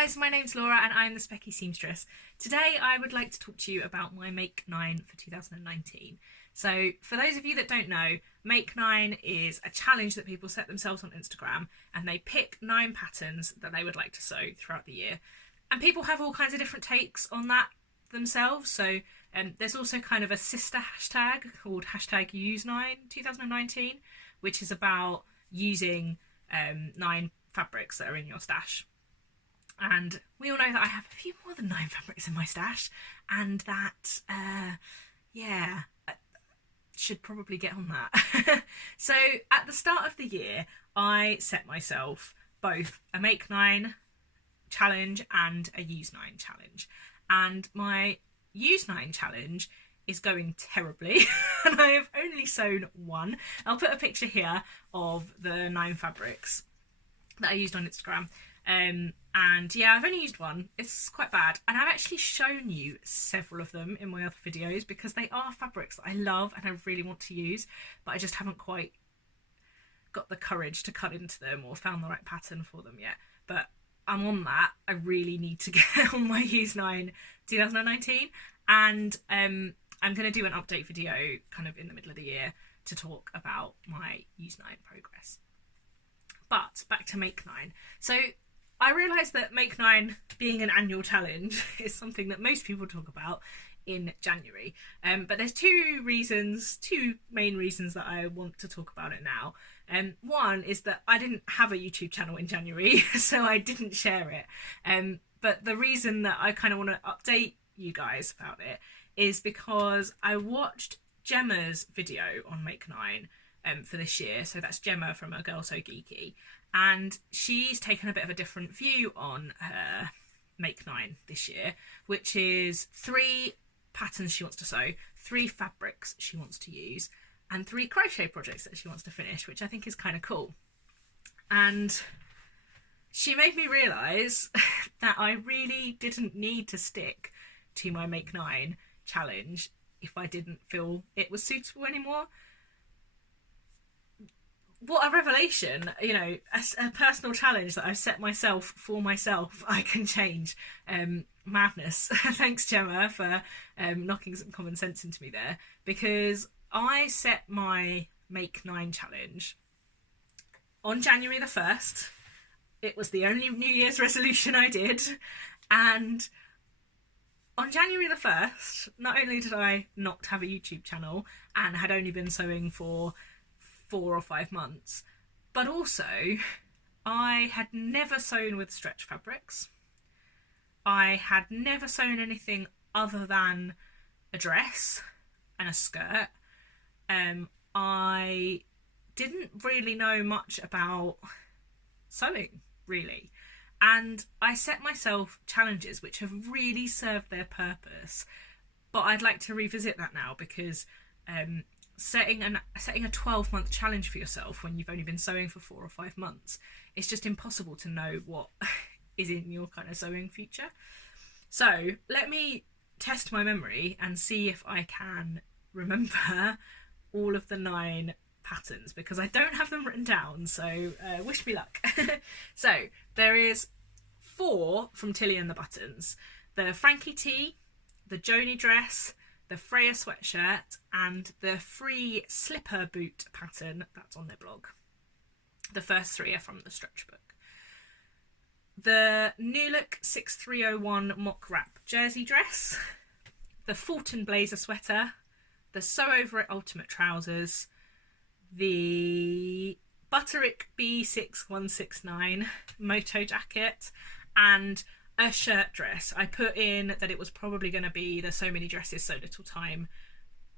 guys, my name's Laura and I'm the Specky Seamstress. Today I would like to talk to you about my Make 9 for 2019. So for those of you that don't know, Make 9 is a challenge that people set themselves on Instagram and they pick 9 patterns that they would like to sew throughout the year. And people have all kinds of different takes on that themselves. So there's also kind of a sister hashtag called hashtag #use92019, which is about using 9 fabrics that are in your stash. And we all know that I have a few more than 9 fabrics in my stash, and that, I should probably get on that. So at the start of the year, I set myself both a Make 9 challenge and a Use 9 challenge. And my Use 9 challenge is going terribly, and I have only sewn 1. I'll put a picture here of the 9 fabrics that I used on Instagram. And yeah, I've only used 1. It's quite bad, and I've actually shown you several of them in my other videos because they are fabrics that I love and I really want to use, but I just haven't quite got the courage to cut into them or found the right pattern for them yet. But I'm on that. I really need to get on my Use 9 2019, and I'm going to do an update video kind of in the middle of the year to talk about my Use 9 progress. But back to Make 9. So I realised that Make 9 being an annual challenge is something that most people talk about in January. But there's two main reasons that I want to talk about it now. One is that I didn't have a YouTube channel in January, so I didn't share it. But the reason that I kind of want to update you guys about it is because I watched Gemma's video on Make 9 for this year. So that's Gemma from A Girl So Geeky, and she's taken a bit of a different view on her Make 9 this year, which is 3 patterns she wants to sew, 3 fabrics she wants to use, and 3 crochet projects that she wants to finish, which I think is kind of cool. And she made me realise that I really didn't need to stick to my Make 9 challenge if I didn't feel it was suitable anymore. What a revelation, you know, a personal challenge that I've set myself for myself. I can change. Madness. Thanks, Gemma, for knocking some common sense into me there, because I set my Make 9 challenge on January the 1st. It was the only New Year's resolution I did, and on January the 1st, not only did I not have a YouTube channel and had only been sewing for 4 or 5 months, but also I had never sewn with stretch fabrics. I had never sewn anything other than a dress and a skirt. I didn't really know much about sewing, really. And I set myself challenges which have really served their purpose, but I'd like to revisit that now, because setting a 12-month challenge for yourself when you've only been sewing for 4 or 5 months, it's just impossible to know what is in your kind of sewing future. So let me test my memory and see if I can remember all of the 9 patterns, because I don't have them written down, so wish me luck. So there is 4 from Tilly and the Buttons: the Frankie tee, the Joni dress, the Freya sweatshirt, and the free slipper boot pattern that's on their blog. The first 3 are from the stretch book. The New Look 6301 mock wrap jersey dress, the Fulton blazer sweater, the Sew Over It ultimate trousers, the Butterick B6169 moto jacket, and a shirt dress. I put in that it was probably going to be the So Many Dresses So Little Time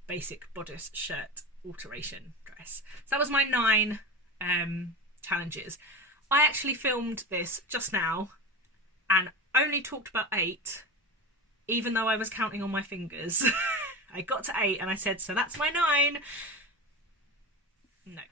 basic bodice shirt alteration dress. So that was my 9 challenges. I actually filmed this just now and only talked about 8, even though I was counting on my fingers. I got to 8 and I said, so that's my 9. No.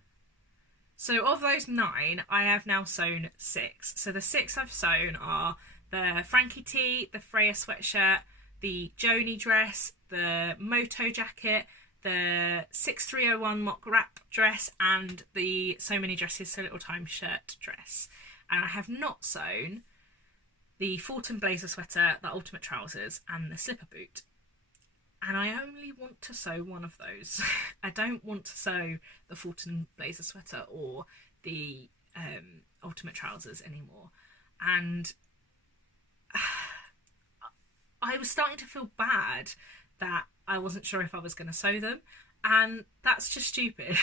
So of those 9, I have now sewn 6. So the 6 I've sewn are the Frankie tee, the Freya sweatshirt, the Joni dress, the moto jacket, the 6301 mock wrap dress, and the So Many Dresses So Little Time shirt dress. And I have not sewn the Fulton blazer sweater, the ultimate trousers, and the slipper boot. And I only want to sew one of those. I don't want to sew the Fulton blazer sweater or the ultimate trousers anymore. And I was starting to feel bad that I wasn't sure if I was going to sew them. And that's just stupid.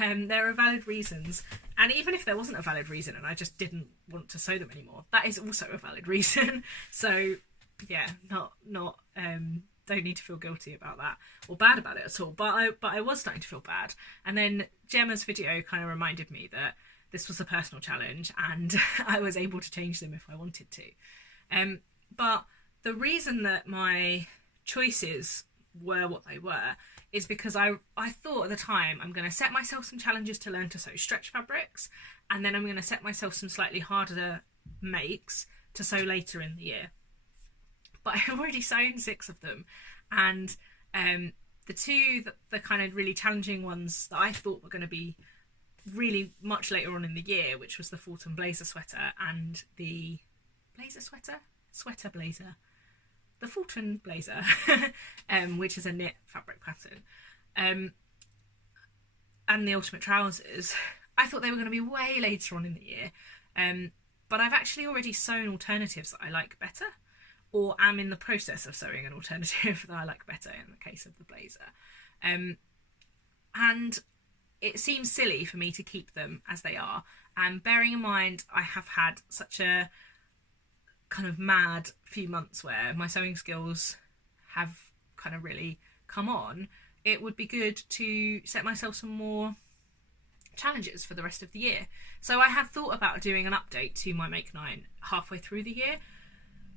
There are valid reasons. And even if there wasn't a valid reason and I just didn't want to sew them anymore, that is also a valid reason. So yeah, don't need to feel guilty about that or bad about it at all. But I was starting to feel bad. And then Gemma's video kind of reminded me that this was a personal challenge and I was able to change them if I wanted to. But the reason that my choices were what they were is because I thought at the time, I'm going to set myself some challenges to learn to sew stretch fabrics, and then I'm going to set myself some slightly harder makes to sew later in the year. But I've already sewn 6 of them, and the two the kind of really challenging ones that I thought were going to be really much later on in the year, which was the Fulton blazer sweater and the sweater blazer, the Fulton blazer, which is a knit fabric pattern, and the ultimate trousers, I thought they were going to be way later on in the year, but I've actually already sewn alternatives that I like better, or am in the process of sewing an alternative that I like better in the case of the blazer. And it seems silly for me to keep them as they are, and bearing in mind I have had such a kind of mad few months where my sewing skills have kind of really come on, it would be good to set myself some more challenges for the rest of the year. So I have thought about doing an update to my makenine halfway through the year,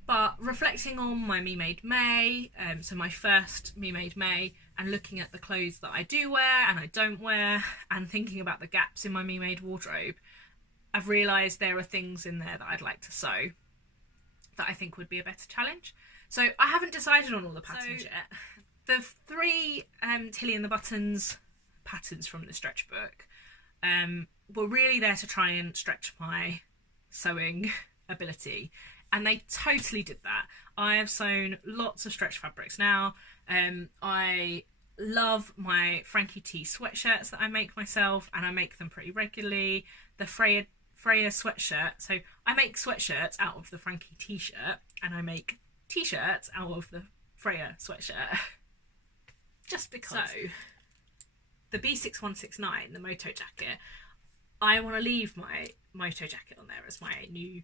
but reflecting on my Me Made May, so my first Me Made May, and looking at the clothes that I do wear and I don't wear, and thinking about the gaps in my Me Made wardrobe, I've realised there are things in there that I'd like to sew that I think would be a better challenge. So I haven't decided on all the patterns yet. The 3 Tilly and the Buttons patterns from the stretch book were really there to try and stretch my sewing ability, and they totally did that. I have sewn lots of stretch fabrics now. I love my Frankie T sweatshirts that I make myself, and I make them pretty regularly. The Freya sweatshirt, so I make sweatshirts out of the Frankie t-shirt, and I make t-shirts out of the Freya sweatshirt just because. So the B6169, the moto jacket, I want to leave my moto jacket on there as my new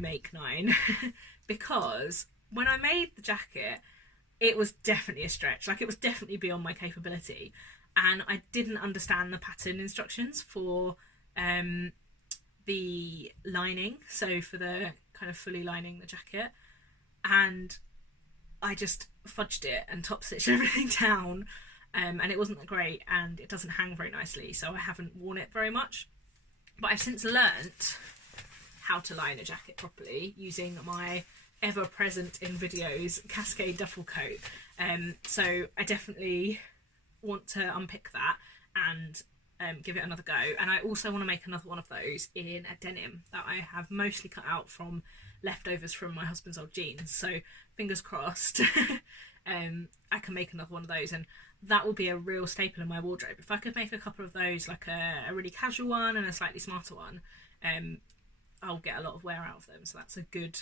make 9 because when I made the jacket it was definitely a stretch, like it was definitely beyond my capability, and I didn't understand the pattern instructions for the lining, so for the kind of fully lining the jacket, and I just fudged it and top stitched everything down, and it wasn't that great, and it doesn't hang very nicely, so I haven't worn it very much. But I've since learnt how to line a jacket properly using my ever-present in videos Cascade duffel coat, so I definitely want to unpick that and give it another go. And I also want to make another one of those in a denim that I have mostly cut out from leftovers from my husband's old jeans, so fingers crossed I can make another one of those, and that will be a real staple in my wardrobe. If I could make a couple of those, like a really casual one and a slightly smarter one, I'll get a lot of wear out of them, so that's a good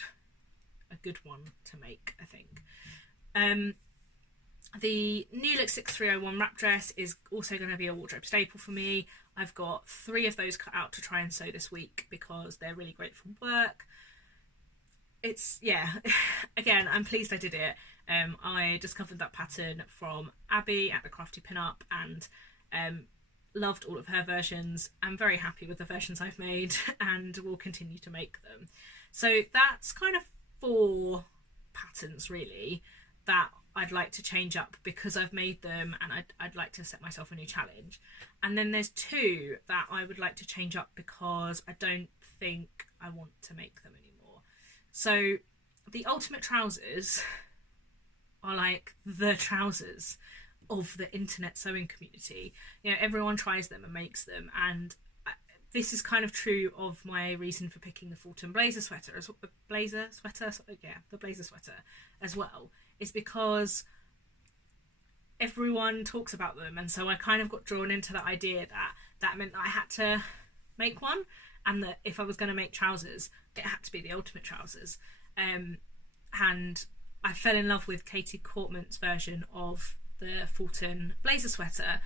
one to make, I think. The New Look 6301 wrap dress is also going to be a wardrobe staple for me. I've got 3 of those cut out to try and sew this week because they're really great for work. It's, yeah, again, I'm pleased I did it. I discovered that pattern from Abby at the Crafty Pinup and loved all of her versions. I'm very happy with the versions I've made and will continue to make them. So that's kind of 4 patterns really that I'd like to change up because I've made them, and I'd like to set myself a new challenge. And then there's 2 that I would like to change up because I don't think I want to make them anymore. So the ultimate trousers are like the trousers of the internet sewing community. You know, everyone tries them and makes them, and this is kind of true of my reason for picking the Fulton blazer sweater as the blazer sweater as well, is because everyone talks about them, and so I kind of got drawn into the idea that meant that I had to make one, and that if I was going to make trousers, it had to be the ultimate trousers. And I fell in love with Katie Courtman's version of the Fulton blazer sweater,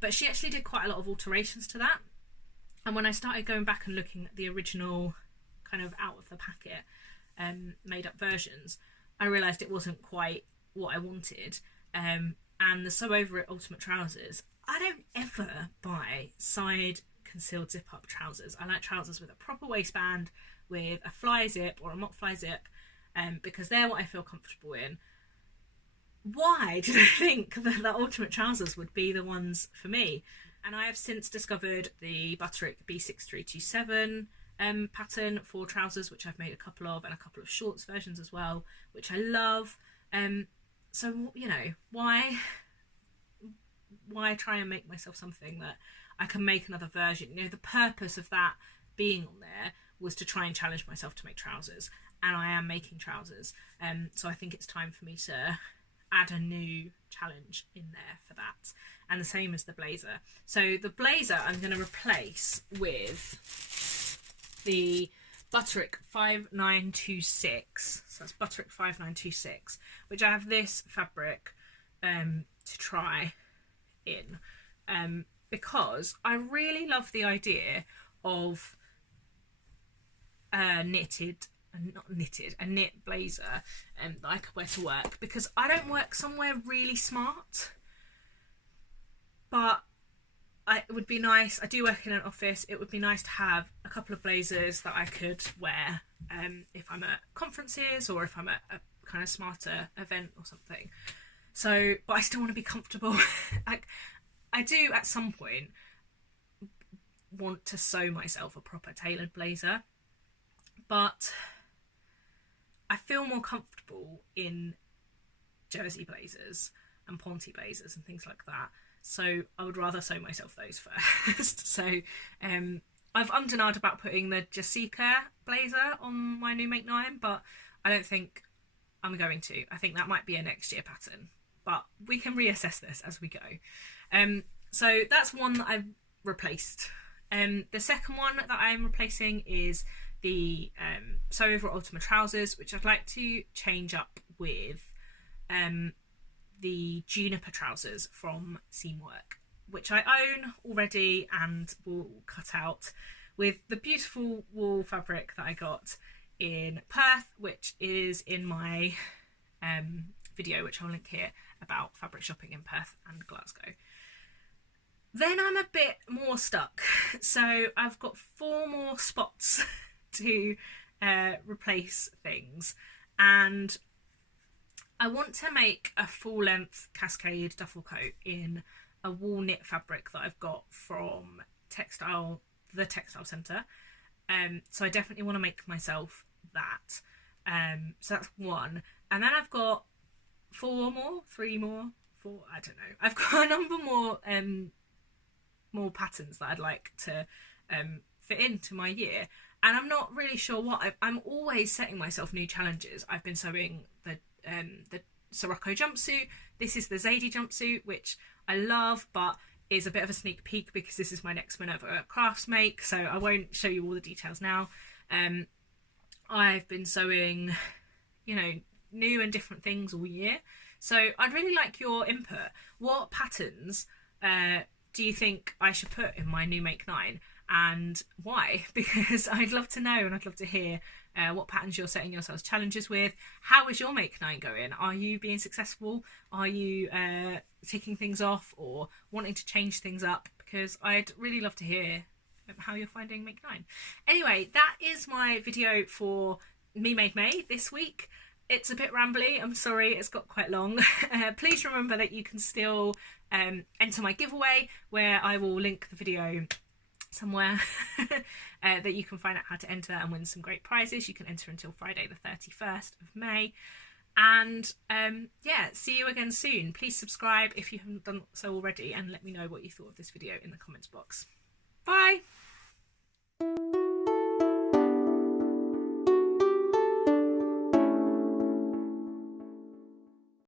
but she actually did quite a lot of alterations to that. And when I started going back and looking at the original kind of out of the packet made up versions, I realised it wasn't quite what I wanted. And the Sew Over It Ultimate Trousers, I don't ever buy side concealed zip up trousers. I like trousers with a proper waistband, with a fly zip or a mock fly zip, because they're what I feel comfortable in. Why did I think that the ultimate trousers would be the ones for me? And I have since discovered the Butterick B6327 pattern for trousers, which I've made a couple of, and a couple of shorts versions as well, which I love. So, you know, why try and make myself something that I can make another version? You know, the purpose of that being on there was to try and challenge myself to make trousers, and I am making trousers. So I think it's time for me to add a new challenge in there for that, and the same as the blazer. So the blazer I'm going to replace with the Butterick 5926, so that's Butterick 5926, which I have this fabric to try in, because I really love the idea of a knit blazer that I could wear to work, because I don't work somewhere really smart, but it would be nice, I do work in an office, it would be nice to have a couple of blazers that I could wear if I'm at conferences or if I'm at a kind of smarter event or something. So, but I still want to be comfortable. I do at some point want to sew myself a proper tailored blazer, but I feel more comfortable in jersey blazers and ponte blazers and things like that. So I would rather sew myself those first. So I've ummed and ahed about putting the Jessica blazer on my new makenine, but I don't think I'm going to. I think that might be a next year pattern, but we can reassess this as we go. So that's one that I've replaced. The second one that I'm replacing is the Sew Over Ultimate Trousers, which I'd like to change up with the Juniper trousers from Seamwork, which I own already and will cut out with the beautiful wool fabric that I got in Perth, which is in my video, which I'll link here, about fabric shopping in Perth and Glasgow. Then I'm a bit more stuck, so I've got 4 more spots to replace things, and I want to make a full length cascade duffel coat in a wool knit fabric that I've got from the textile centre. So I definitely want to make myself that. So that's one. And then I've got 3 more, I don't know. I've got a number more patterns that I'd like to fit into my year. And I'm not really sure what. I'm always setting myself new challenges. I've been sewing the Sirocco jumpsuit. This is the Zadie jumpsuit, which I love, but is a bit of a sneak peek because this is my next Minerva crafts make, so I won't show you all the details now. I've been sewing, you know, new and different things all year, so I'd really like your input. What patterns do you think I should put in my new Make 9, and why? Because I'd love to know, and I'd love to hear what patterns you're setting yourselves challenges with. How is your Make 9 going? Are you being successful? Are you ticking things off or wanting to change things up? Because I'd really love to hear how you're finding Make 9. Anyway, that is my video for Me Made May this week. It's a bit rambly, I'm sorry, it's got quite long. Please remember that you can still enter my giveaway, where I will link the video somewhere that you can find out how to enter and win some great prizes. You can enter until Friday the 31st of May. And yeah, see you again soon. Please subscribe if you haven't done so already, and let me know what you thought of this video in the comments box. Bye!